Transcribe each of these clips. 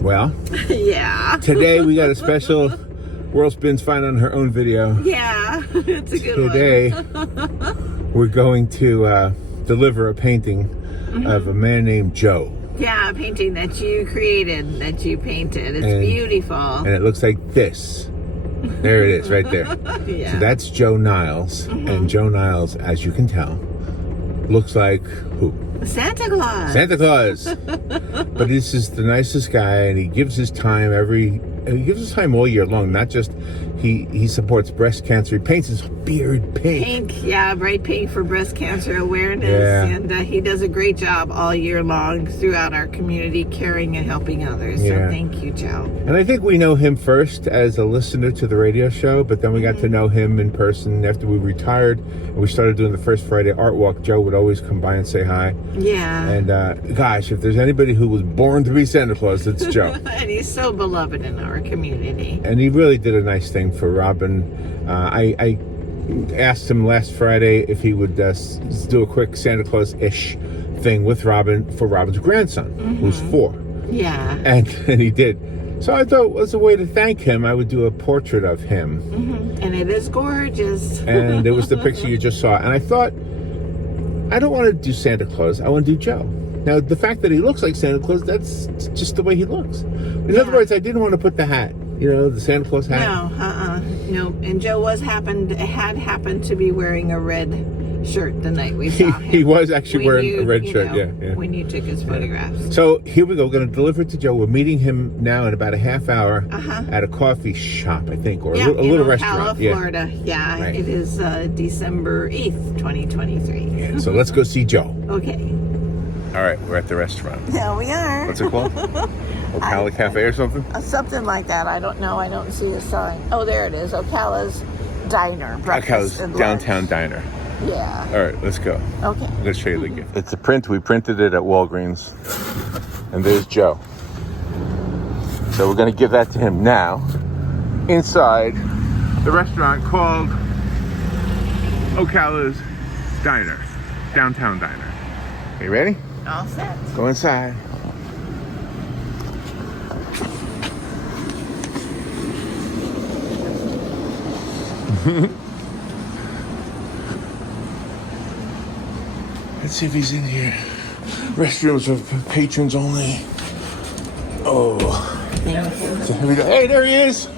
Well, Yeah. today we got a special World Spins Find on Her Own video. Yeah, it's a good Today, we're going to deliver a painting of a man named Joe. one. Yeah, a painting that you created, that you painted. It's beautiful. And it looks like this. There it is, right there. Yeah. So that's Joe Niles. And Joe Niles, as you can tell, looks like who? Santa Claus. Santa Claus. But this is the nicest guy, and he gives his time all year long. Not just he supports breast cancer. He paints his beard pink. Pink, yeah, bright pink for breast cancer awareness. Yeah. And he does a great job all year long throughout our community, caring and helping others. Yeah. So thank you, Joe. And I think we know him first as a listener to the radio show, but then we got to know him in person after we retired and we started doing the first Friday art walk. Joe would always come by and say hi. Yeah. And gosh, if there's anybody who was born to be Santa Claus, it's Joe. And he's so beloved in our community. And he really did a nice thing for Robin. I asked him last Friday if he would do a quick Santa Claus-ish thing with Robin for Robin's grandson, who's 4. Yeah. And he did. So I thought, as a way to thank him, I would do a portrait of him. And it is gorgeous. And it was the picture you just saw. And I thought, I don't want to do Santa Claus. I want to do Joe. Now, the fact that he looks like Santa Claus, that's just the way he looks. In other words, I didn't want to put the hat, the Santa Claus hat. No. And Joe had happened to be wearing a red shirt the night we saw him. He was actually wearing a red shirt, yeah. When you took his photographs. So here we go. We're going to deliver it to Joe. We're meeting him now in about a half hour at a coffee shop, I think, or a little in restaurant. Ocala, Florida. Yeah, right. It is December 8th, 2023. Yeah, so let's go see Joe. Okay. All right, we're at the restaurant. There we are. What's it called? Ocala Cafe or something? Something like that. I don't know. I don't see a sign. Oh, there it is. Ocala's Diner. Ocala's downtown diner. Yeah. All right, let's go. Okay. Let's show you the gift. It's a print. We printed it at Walgreens. And there's Joe. So we're going to give that to him now inside the restaurant called Ocala's Diner. Downtown Diner. Are you ready? All set. Go inside. Let's see if he's in here. Restrooms are for patrons only. Oh. So here we go. Hey, there he is.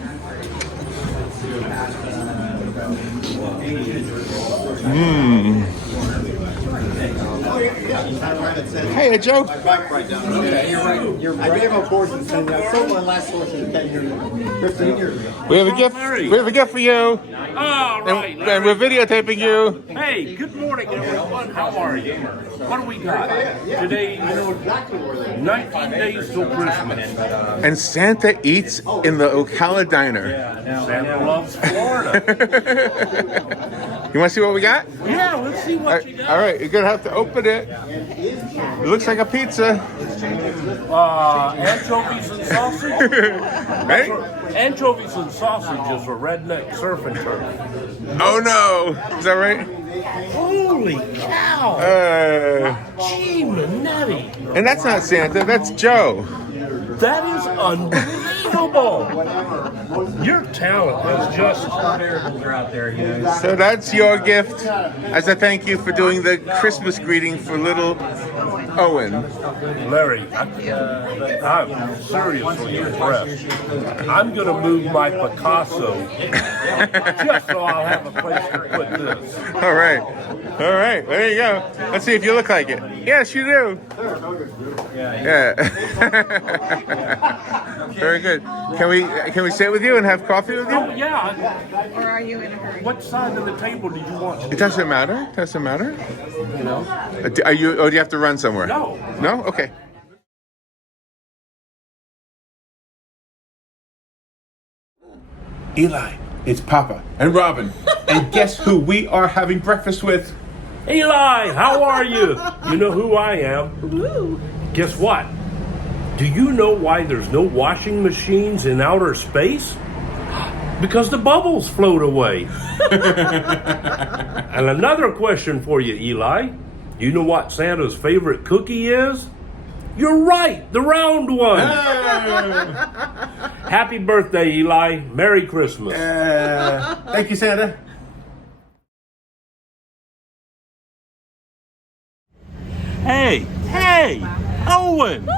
Hey, Joe. My back right down. Okay, you're right. I gave up horses and sold my last horse in 10 years ago. 15 years ago. We have a gift. We have a gift for you. All right. And we're videotaping you. Hey, good morning, everyone. How are you? What do we got? Today, 19 days till Christmas. And Santa eats in the Ocala Diner. Santa loves Florida. You want to see what we got? Yeah, let's see what you got. All right, you're going to have to open it. It looks like a pizza. Anchovies and sausage. Right? Anchovies and sausage is a redneck surf and turf. Oh, no. Is that right? Holy cow! Gee, Manetti. And that's not Santa, that's Joe. That is unbelievable. Your talent is just... So that's your gift as a thank you for doing the Christmas greeting for little Owen. Larry, I'm seriously impressed. I'm going to move my Picasso just so I'll have a place to put this. All right. There you go. Let's see if you look like it. Yes, you do. Yeah. Very good. Can we sit with you and have coffee with you? Oh, yeah. Or are you in a hurry? What side of the table did you want? It doesn't matter. You know? Are you? Or do you have to run somewhere? No. No? Okay. Eli, it's Papa and Robin. And guess who we are having breakfast with? Eli, how are you? You know who I am. Woo. Guess what? Do you know why there's no washing machines in outer space? Because the bubbles float away. And another question for you, Eli. You know what Santa's favorite cookie is? You're right, the round one. Ah. Happy birthday, Eli. Merry Christmas. Thank you, Santa. Hey, Owen.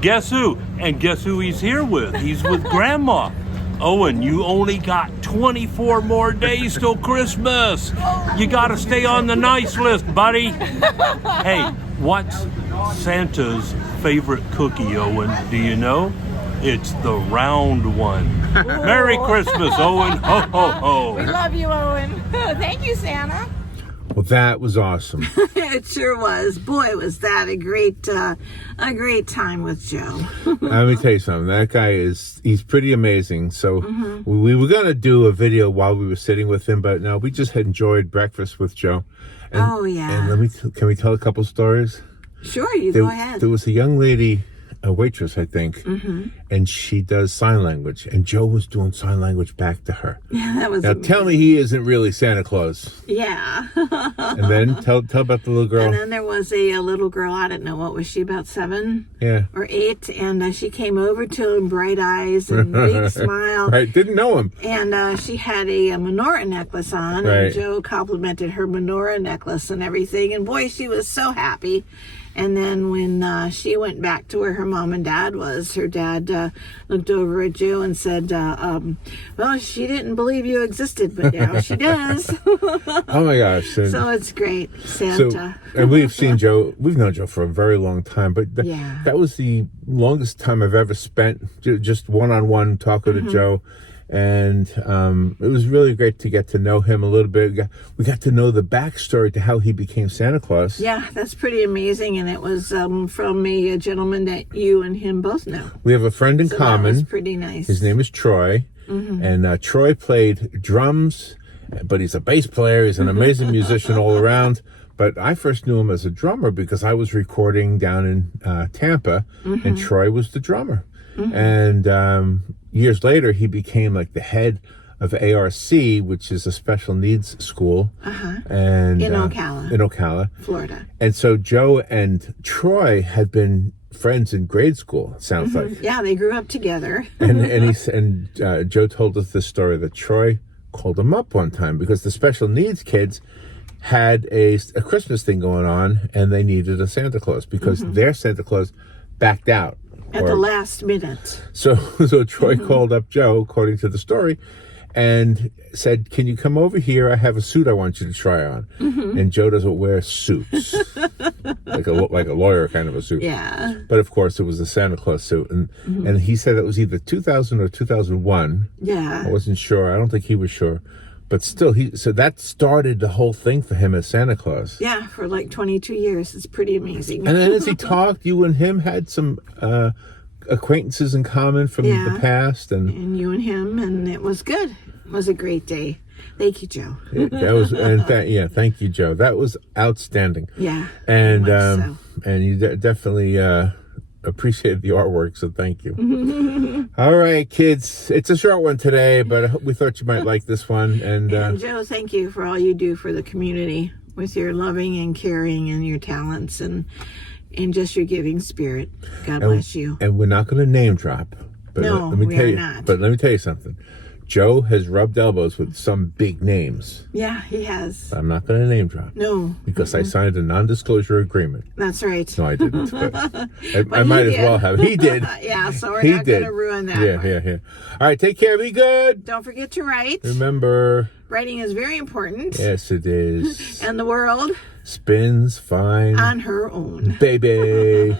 Guess who? And guess who he's here with? He's with Grandma. Owen, you only got 24 more days till Christmas. You gotta stay on the nice list, buddy. Hey, what's Santa's favorite cookie, Owen? Do you know? It's the round one. Merry Christmas, Owen. Ho, ho, ho. We love you, Owen. Thank you, Santa. Well, that was awesome. It sure was. Boy, was that a great time with Joe. Let me tell you something. That guy he's pretty amazing. So we were going to do a video while we were sitting with him, but no, we just had enjoyed breakfast with Joe. And, Oh, yeah. And can we tell a couple stories? Sure, you go ahead. There was a young lady, a waitress, I think, and she does sign language, and Joe was doing sign language back to her. Yeah, that was Now, tell me he isn't really Santa Claus. Yeah. And then tell about the little girl. And then there was a little girl, I don't know, what was she, about 7 Yeah. or 8? And she came over to him, bright eyes and big smile. Right, didn't know him. And she had a menorah necklace on, Right. and Joe complimented her menorah necklace and everything. And boy, she was so happy. And then when she went back to where her mom and dad was, her dad looked over at Joe and said, well, she didn't believe you existed, but now she does. Oh my gosh. And So it's great, Santa. and we've seen Joe, we've known Joe for a very long time, but Yeah. that was the longest time I've ever spent just one-on-one talking to Joe. And it was really great to get to know him a little bit. We got to know the backstory to how he became Santa Claus. Yeah, that's pretty amazing. And it was from a gentleman that you and him both know. We have a friend in So common. that was pretty nice. His name is Troy. And Troy played drums, but he's a bass player. He's an amazing musician all around. But I first knew him as a drummer because I was recording down in Tampa, and Troy was the drummer. And years later, he became like the head of ARC, which is a special needs school, and In Ocala. in Ocala, Florida. And so Joe and Troy had been friends in grade school. It sounds like, Yeah, they grew up together. and Joe told us this story that Troy called him up one time because the special needs kids had a Christmas thing going on, and they needed a Santa Claus because their Santa Claus backed out. At the last minute. So Troy called up Joe, according to the story, and said, "Can you come over here? I have a suit I want you to try on." And Joe doesn't wear suits, like a lawyer kind of a suit. Yeah. But of course, it was a Santa Claus suit, and he said it was either 2000 or 2001. Yeah. I wasn't sure. I don't think he was sure, but still, so that started the whole thing for him as Santa Claus. Yeah, for like 22 years. It's pretty amazing. And then as he talked, you and him had some acquaintances in common from the past, And you and him, and it was good. It was a great day. Thank you, Joe. that was thank you, Joe. That was outstanding. Yeah. And very much and you definitely appreciated the artwork, so thank you. All right, kids, it's a short one today, but we thought you might like this one. And Joe, thank you for all you do for the community with your loving and caring and your talents and just your giving spirit. God bless you. And we're not going to name drop. But No, let me we tell are you. not. But let me tell you something. Joe has rubbed elbows with some big names. Yeah, he has. I'm not going to name drop No, because I signed a non-disclosure agreement. that's right. No, I didn't. But I he might as did. well have. He did. Yeah, so we're He not did. going to ruin that. Yeah, one. yeah. All right, take care. Be good. Don't forget to write. Remember. Writing is very important. Yes, it is. And the world Spins fine. on her own. Baby.